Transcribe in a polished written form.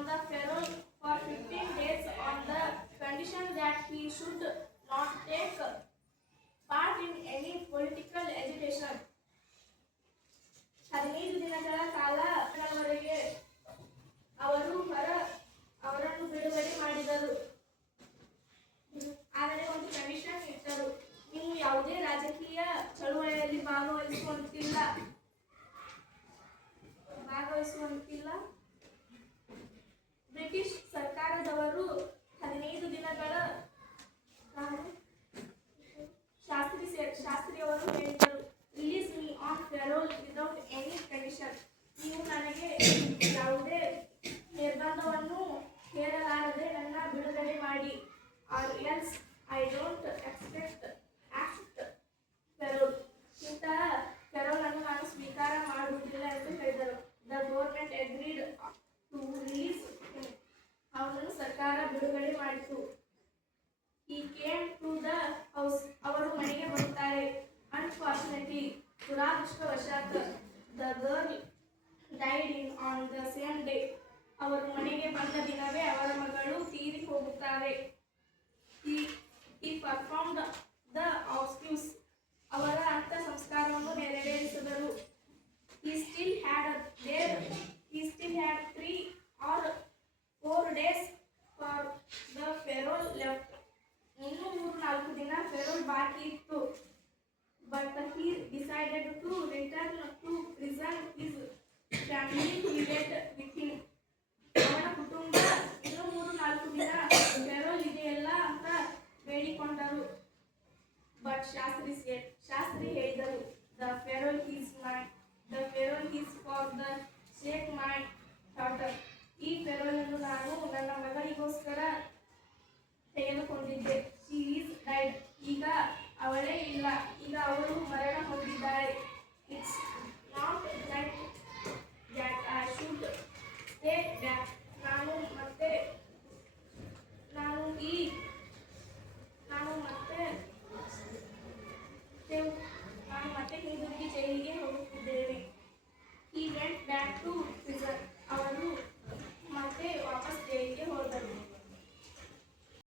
on the parole for 15 days on the condition that he should not take part in any political agitation. 15 ದಿನಗಳ ಕಾಲವರೆಗೆ ಅವರನ್ನು ಬಿಡುಗಡೆ ಮಾಡಿದರು. ಆದರೆ ಒಂದು ಕಂಡೀಷನ್ ಇಟ್ಟರು, ನೀವು ಯಾವುದೇ ರಾಜಕೀಯ ಚಳುವಳಿಯಲ್ಲಿ ಭಾಗವಹಿಸುವಂತಿಲ್ಲ. ಬ್ರಿಟಿಷ್ ಸರ್ಕಾರದವರು 15 ದಿನಗಳ ಶಾಸ್ತ್ರಿಯವರು ಹೇಳಿದರು, release me on parole without any condition. ನೀವು ನನಗೆ ಯಾವುದೇ ನಿರ್ಬಂಧವನ್ನು ಹೇರಲಾರದೆ ನನ್ನ ಬಿಡುಗಡೆ ಮಾಡಿ, or else I don't accept parole. ಇಂತಹ ಪ್ಯಾರೋಲ್ ಅನ್ನು ನಾನು ಸ್ವೀಕಾರ ಮಾಡುವುದಿಲ್ಲ ಎಂದು ಹೇಳಿದರು. The government agreed to release him. ಅವನನ್ನು ಸರ್ಕಾರ ಬಿಡುಗಡೆ ಮಾಡಿತು. He came to the house. ಅವರು ಮನೆಗೆ ಬರುತ್ತಾರೆ. Unfortunately, ದುರಾದೃಷ್ಟವಶಾತ್ the girl died on the same day. ಅವರು ಮನೆಗೆ ಬಂದ ದಿನವೇ ಅವರ ಮಗಳು ತೀರಿ ಹೋಗುತ್ತಾರೆ. He performed the auspice. ಅವರ ಅಂತ್ಯ ಸಂಸ್ಕಾರವನ್ನು ನೆರವೇರಿಸಿದರು. He still had 3 or 4 days